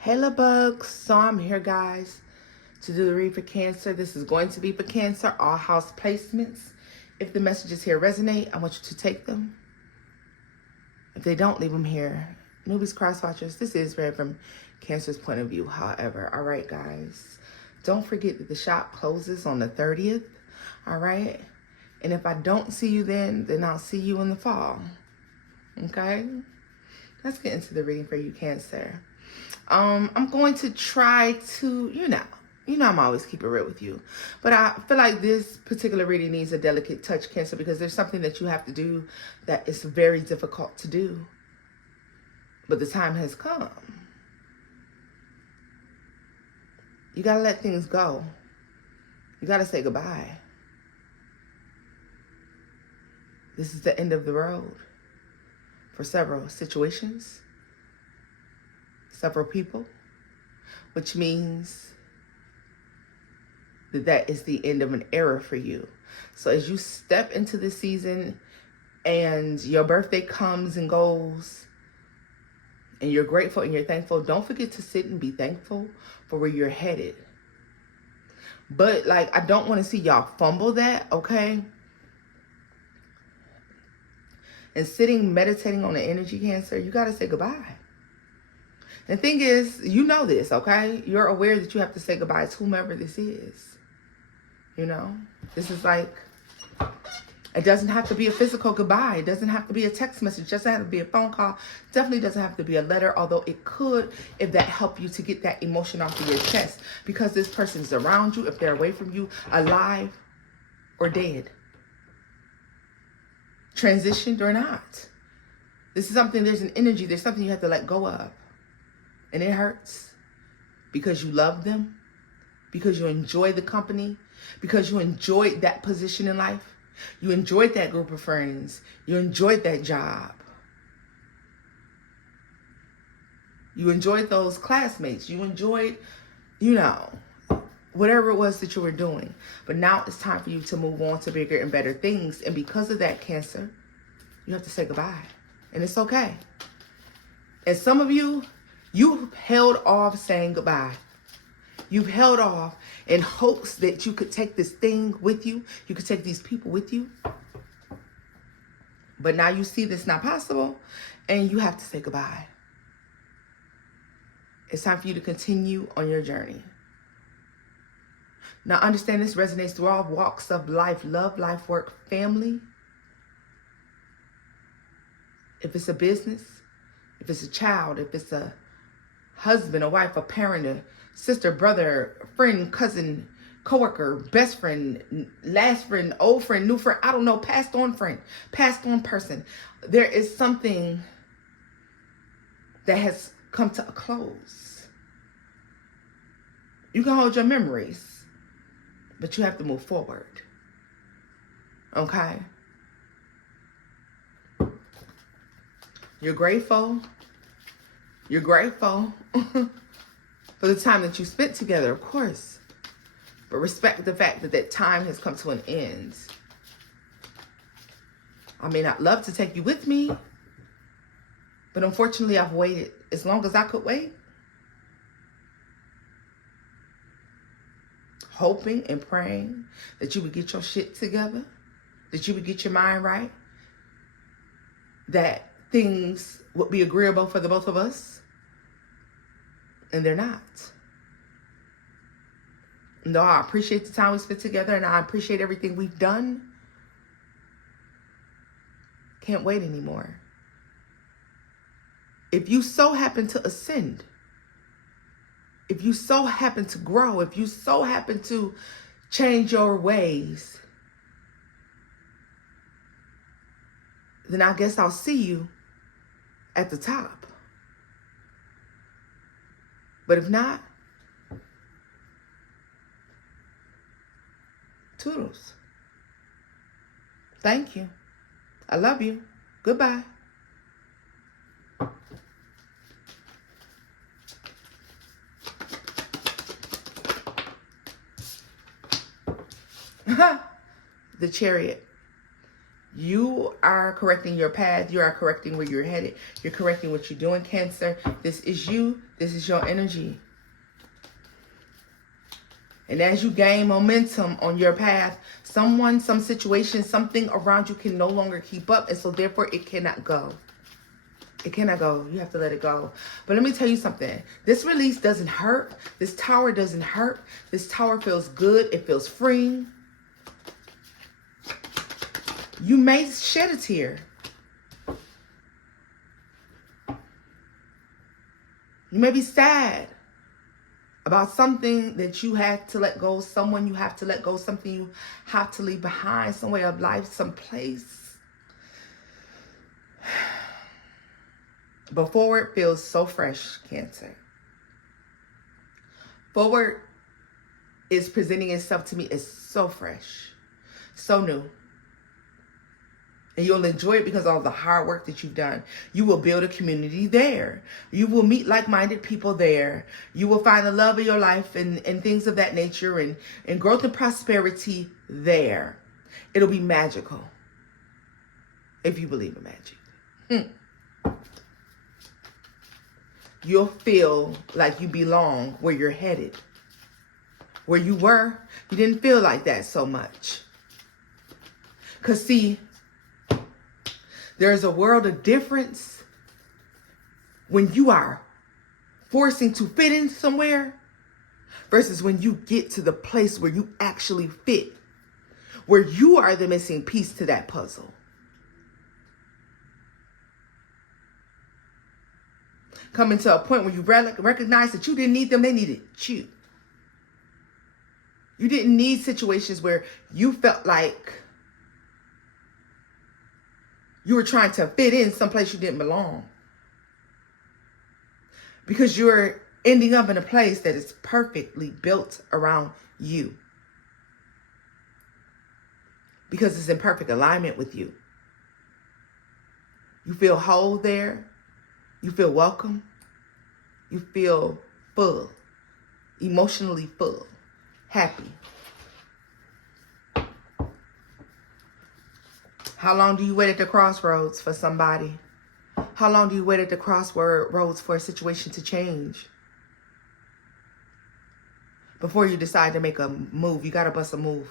Hello bugs. So I'm here, guys, to do the read for Cancer. This is going to be for Cancer, all house placements. If the messages here resonate, I want you to take them. If they don't, leave them here. Newbies, cross watchers, this is read from Cancer's point of view. However, all right, guys, don't forget that the shop closes on the 30th. All right. And if I don't see you then I'll see you in the fall. Okay. Let's get into the reading for you, Cancer. I'm going to try to, I'm always keep it real with you. But I feel like this particular reading needs a delicate touch, Cancer, because there's something that you have to do that is very difficult to do. But the time has come. You got to let things go. You got to say goodbye. This is the end of the road for several situations, several people, which means that is the end of an era for you. So as you step into this season and your birthday comes and goes and you're grateful and you're thankful, don't forget to sit and be thankful for where you're headed. But I don't want to see y'all fumble that, okay? And sitting, meditating on the energy, Cancer, you got to say goodbye. The thing is, you know this, okay? You're aware that you have to say goodbye to whomever this is. This is it doesn't have to be a physical goodbye. It doesn't have to be a text message. It doesn't have to be a phone call. Definitely doesn't have to be a letter, although it could if that helped you to get that emotion off of your chest. Because this person is around you, if they're away from you, alive or dead. Transitioned or not. This is something, there's an energy, there's something you have to let go of. And it hurts because you love them, because you enjoy the company, because you enjoyed that position in life. You enjoyed that group of friends. You enjoyed that job. You enjoyed those classmates. You enjoyed, whatever it was that you were doing. But now it's time for you to move on to bigger and better things. And because of that, Cancer, you have to say goodbye. And it's okay. And some of you, you've held off saying goodbye. You've held off in hopes that you could take this thing with you. You could take these people with you. But now you see this not possible and you have to say goodbye. It's time for you to continue on your journey. Now understand this resonates through all walks of life. Love, life, work, family. If it's a business, if it's a child, if it's a husband, a wife, a parent, a sister, brother, friend, cousin, coworker, best friend, last friend, old friend, new friend, I don't know, passed on friend, passed on person. There is something that has come to a close. You can hold your memories, but you have to move forward. Okay? You're grateful. You're grateful for the time that you spent together, of course. But respect the fact that that time has come to an end. I may not love to take you with me, but unfortunately I've waited as long as I could wait. Hoping and praying that you would get your shit together, that you would get your mind right, that things would be agreeable for the both of us. And they're not. No, I appreciate the time we spent together and I appreciate everything we've done. Can't wait anymore. If you so happen to ascend, if you so happen to grow, if you so happen to change your ways, then I guess I'll see you at the top. But if not, toodles. Thank you. I love you. Goodbye. The Chariot. You are correcting your path. You are correcting where you're headed. You're correcting what you're doing, Cancer. This is you. This is your energy. And as you gain momentum on your path, someone, some situation, something around you can no longer keep up. And so therefore it cannot go. It cannot go. You have to let it go. But let me tell you something. This release doesn't hurt. This tower doesn't hurt. This tower feels good. It feels freeing. You may shed a tear. You may be sad about something that you had to let go, someone you have to let go, something you have to leave behind, some way of life, some place. But forward feels so fresh, Cancer. Forward is presenting itself to me as so fresh, so new. And you'll enjoy it because of all the hard work that you've done. You will build a community there. You will meet like-minded people there. You will find the love of your life and things of that nature and growth and prosperity there. It'll be magical if you believe in magic. You'll feel like you belong where you're headed. Where you were, you didn't feel like that so much. Because see, there's a world of difference when you are forcing to fit in somewhere versus when you get to the place where you actually fit, where you are the missing piece to that puzzle. Coming to a point where you recognize that you didn't need them, they needed you. You didn't need situations where you felt like you were trying to fit in someplace you didn't belong. Because you're ending up in a place that is perfectly built around you. Because it's in perfect alignment with you. You feel whole there. You feel welcome. You feel full. Emotionally full. Happy. How long do you wait at the crossroads for somebody? How long do you wait at the crossroads for a situation to change? Before you decide to make a move, you got to bust a move.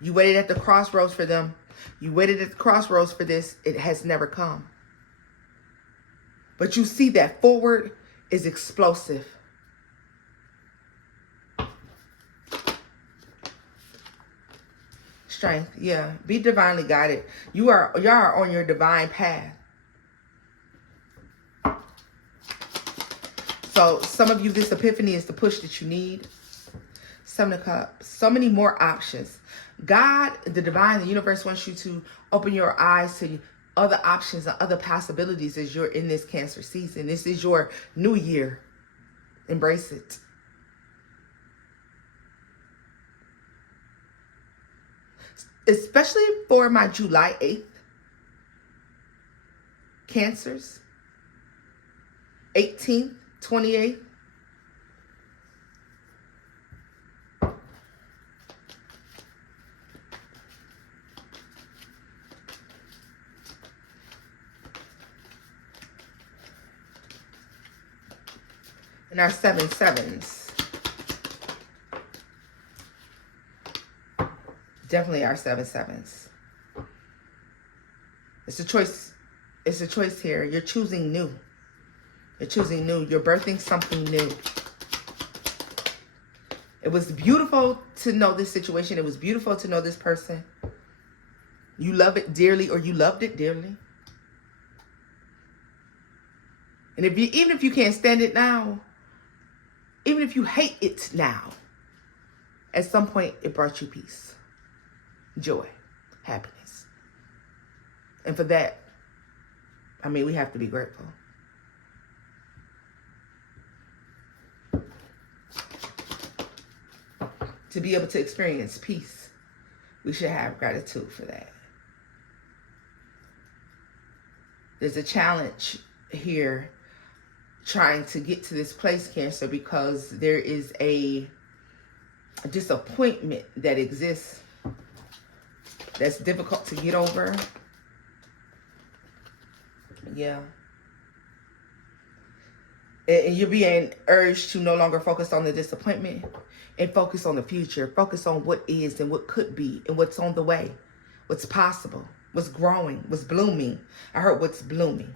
You waited at the crossroads for them. You waited at the crossroads for this. It has never come. But you see that forward is explosive. Strength, yeah. Be divinely guided. Y'all are on your divine path. So some of you, this epiphany is the push that you need. Seven of Cups. So many more options. God, the divine, the universe wants you to open your eyes to other options and other possibilities as you're in this Cancer season. This is your new year. Embrace it. Especially for my July 8th Cancers. 18th, 28th. And our 7 sevens. Definitely our 7 sevens. It's a choice. It's a choice here. You're choosing new. You're choosing new. You're birthing something new. It was beautiful to know this situation. It was beautiful to know this person. You love it dearly, or you loved it dearly. And even if you can't stand it now, even if you hate it now, at some point it brought you peace, joy, happiness. And for that, I mean, we have to be grateful. To be able to experience peace, we should have gratitude for that. There's a challenge here trying to get to this place, Cancer, because there is a disappointment that exists that's difficult to get over. Yeah. And you're being urged to no longer focus on the disappointment and focus on the future. Focus on what is and what could be and what's on the way, what's possible, what's growing, what's blooming. I heard what's blooming.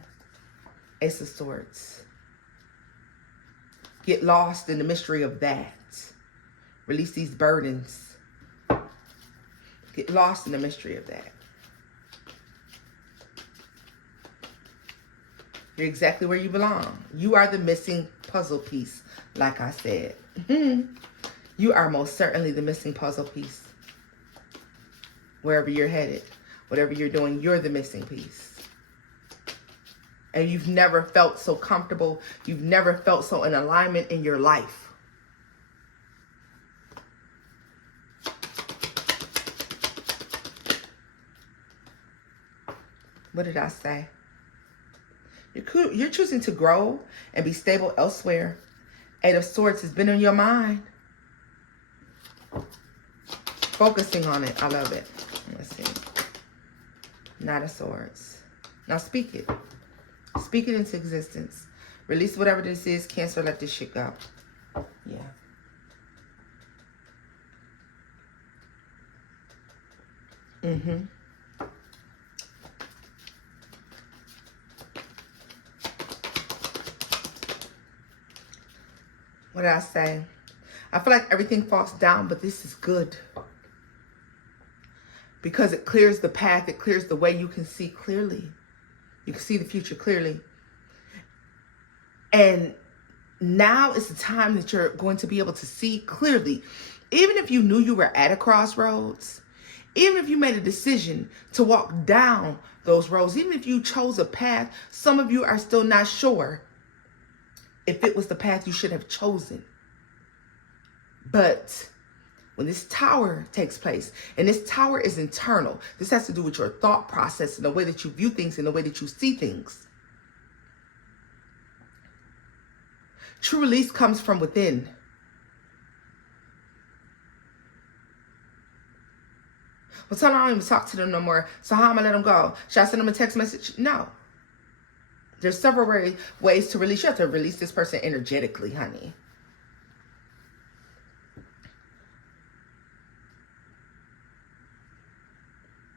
Ace of Swords. Get lost in the mystery of that. Release these burdens. Get lost in the mystery of that. You're exactly where you belong. You are the missing puzzle piece, like I said. You are most certainly the missing puzzle piece. Wherever you're headed, whatever you're doing, you're the missing piece. And you've never felt so comfortable. You've never felt so in alignment in your life. What did I say? You're choosing to grow and be stable elsewhere. Eight of Swords has been in your mind. Focusing on it. I love it. Let's see. Knight of Swords. Now speak it. Speak it into existence. Release whatever this is. Cancer, let this shit go. Yeah. What did I say? I feel like everything falls down, but this is good. Because it clears the path. It clears the way. You can see clearly. You can see the future clearly. And now is the time that you're going to be able to see clearly. Even if you knew you were at a crossroads, even if you made a decision to walk down those roads, even if you chose a path, some of you are still not sure if it was the path you should have chosen. But when this tower takes place, and this tower is internal, this has to do with your thought process and the way that you view things and the way that you see things. True release comes from within. Well, so I don't even talk to them no more. So how am I let them go? Should I send them a text message? No. There's several ways to release. You have to release this person energetically, honey.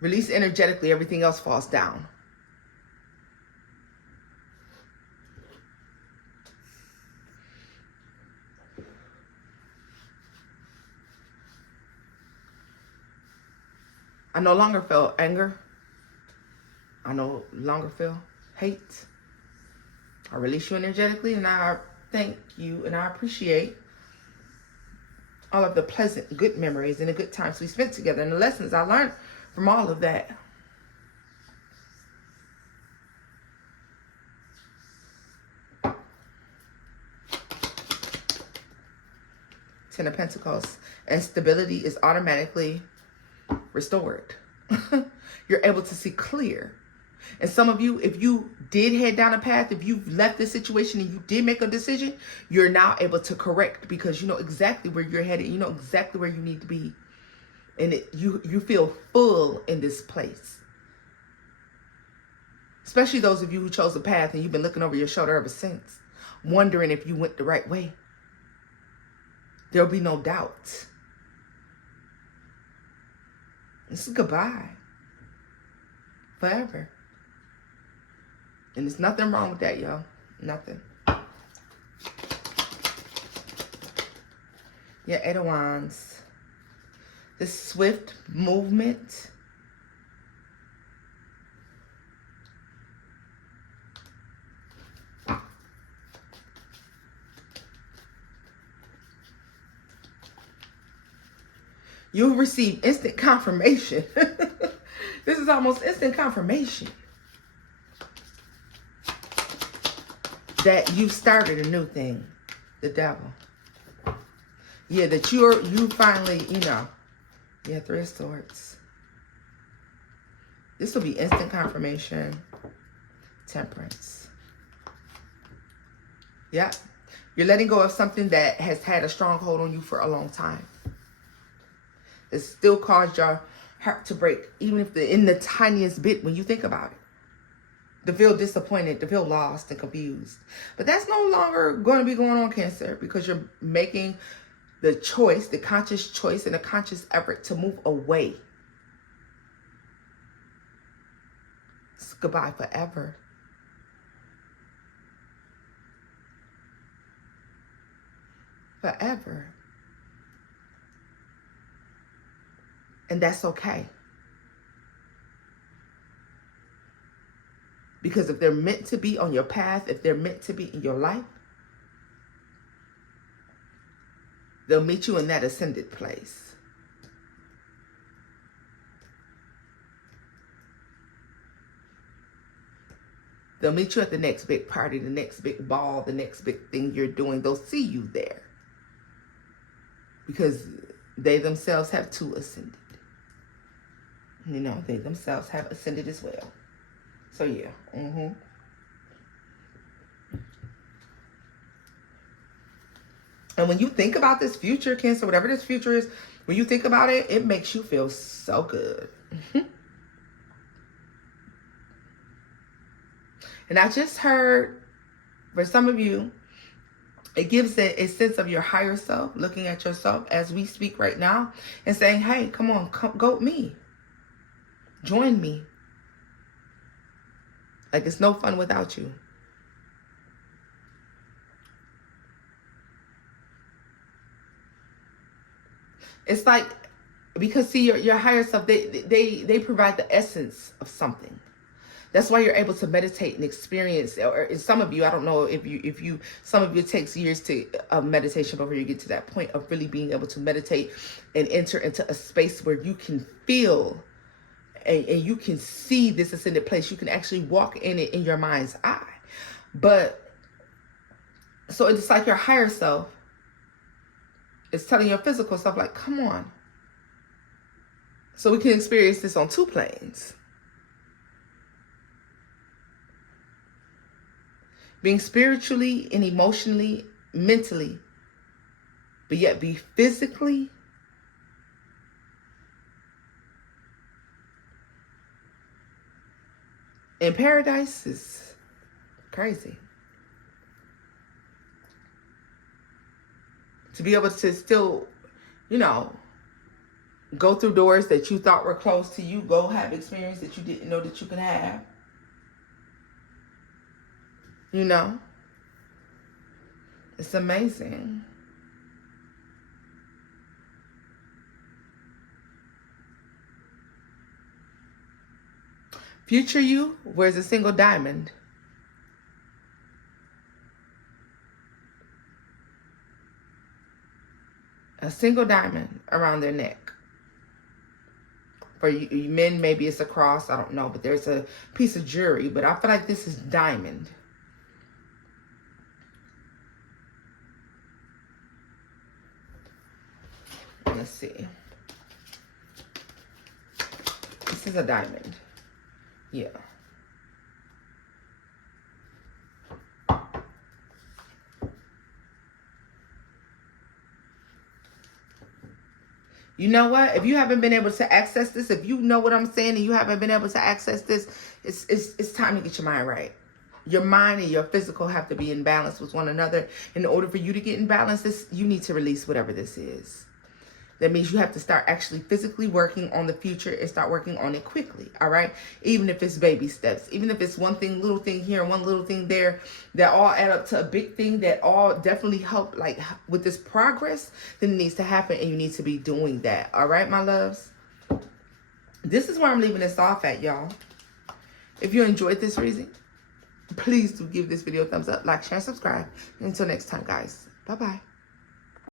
Release energetically, everything else falls down. I no longer feel anger. I no longer feel hate. I release you energetically, and I thank you and I appreciate all of the pleasant, good memories and the good times we spent together and the lessons I learned from all of that. Ten of Pentacles. And stability is automatically restored. You're able to see clear. And some of you, if you did head down a path, if you've left this situation and you did make a decision, you're now able to correct because you know exactly where you're headed. You know exactly where you need to be. And you feel full in this place. Especially those of you who chose a path and you've been looking over your shoulder ever since, wondering if you went the right way. There'll be no doubt. This is goodbye. Forever. And there's nothing wrong with that, y'all. Nothing. Yeah, Eight of Wands. This swift movement. You'll receive instant confirmation. This is almost instant confirmation that you started a new thing. The Devil. Yeah, that you finally, you know. Yeah, Three of Swords. This will be instant confirmation. Temperance. Yeah. You're letting go of something that has had a stronghold on you for a long time. It still caused your heart to break, even if in the tiniest bit when you think about it. To feel disappointed, to feel lost and confused. But that's no longer going to be going on, Cancer, because you're making the choice, the conscious choice and a conscious effort to move away. It's goodbye forever. Forever. And that's okay. Because if they're meant to be on your path, if they're meant to be in your life, they'll meet you in that ascended place. They'll meet you at the next big party, the next big ball, the next big thing you're doing. They'll see you there. Because they themselves have too ascended. You know, they themselves have ascended as well. So yeah. And when you think about this future, Cancer, whatever this future is, when you think about it, it makes you feel so good. And I just heard, for some of you, it gives a sense of your higher self, looking at yourself as we speak right now and saying, hey, come on, go with me. Join me. Like it's no fun without you. It's like, because see, your higher self, they provide the essence of something. That's why you're able to meditate and experience, or some of you, I don't know if you, some of you it takes years to meditation before you get to that point of really being able to meditate and enter into a space where you can feel and you can see this ascended place. You can actually walk in it in your mind's eye. But, so it's like your higher self is telling your physical self, like, come on. So we can experience this on two planes. Being spiritually and emotionally, mentally, but yet be physically in paradise is crazy. To be able to still, you know, go through doors that you thought were closed to you, go have experience that you didn't know that you could have. You know, it's amazing. Future you wears a single diamond. A single diamond around their neck. For you men, maybe it's a cross, I don't know, but there's a piece of jewelry, but I feel like this is diamond. Let's see. This is a diamond. Yeah. You know what? If you haven't been able to access this, if you know what I'm saying and you haven't been able to access this, it's time to get your mind right. Your mind and your physical have to be in balance with one another. In order for you to get in balance, you need to release whatever this is. That means you have to start actually physically working on the future and start working on it quickly, all right? Even if it's baby steps, even if it's one thing, little thing here and one little thing there, that all add up to a big thing that all definitely help, like, with this progress, then it needs to happen and you need to be doing that, all right, my loves? This is where I'm leaving this off at, y'all. If you enjoyed this reading, please do give this video a thumbs up, like, share, and subscribe. Until next time, guys. Bye-bye.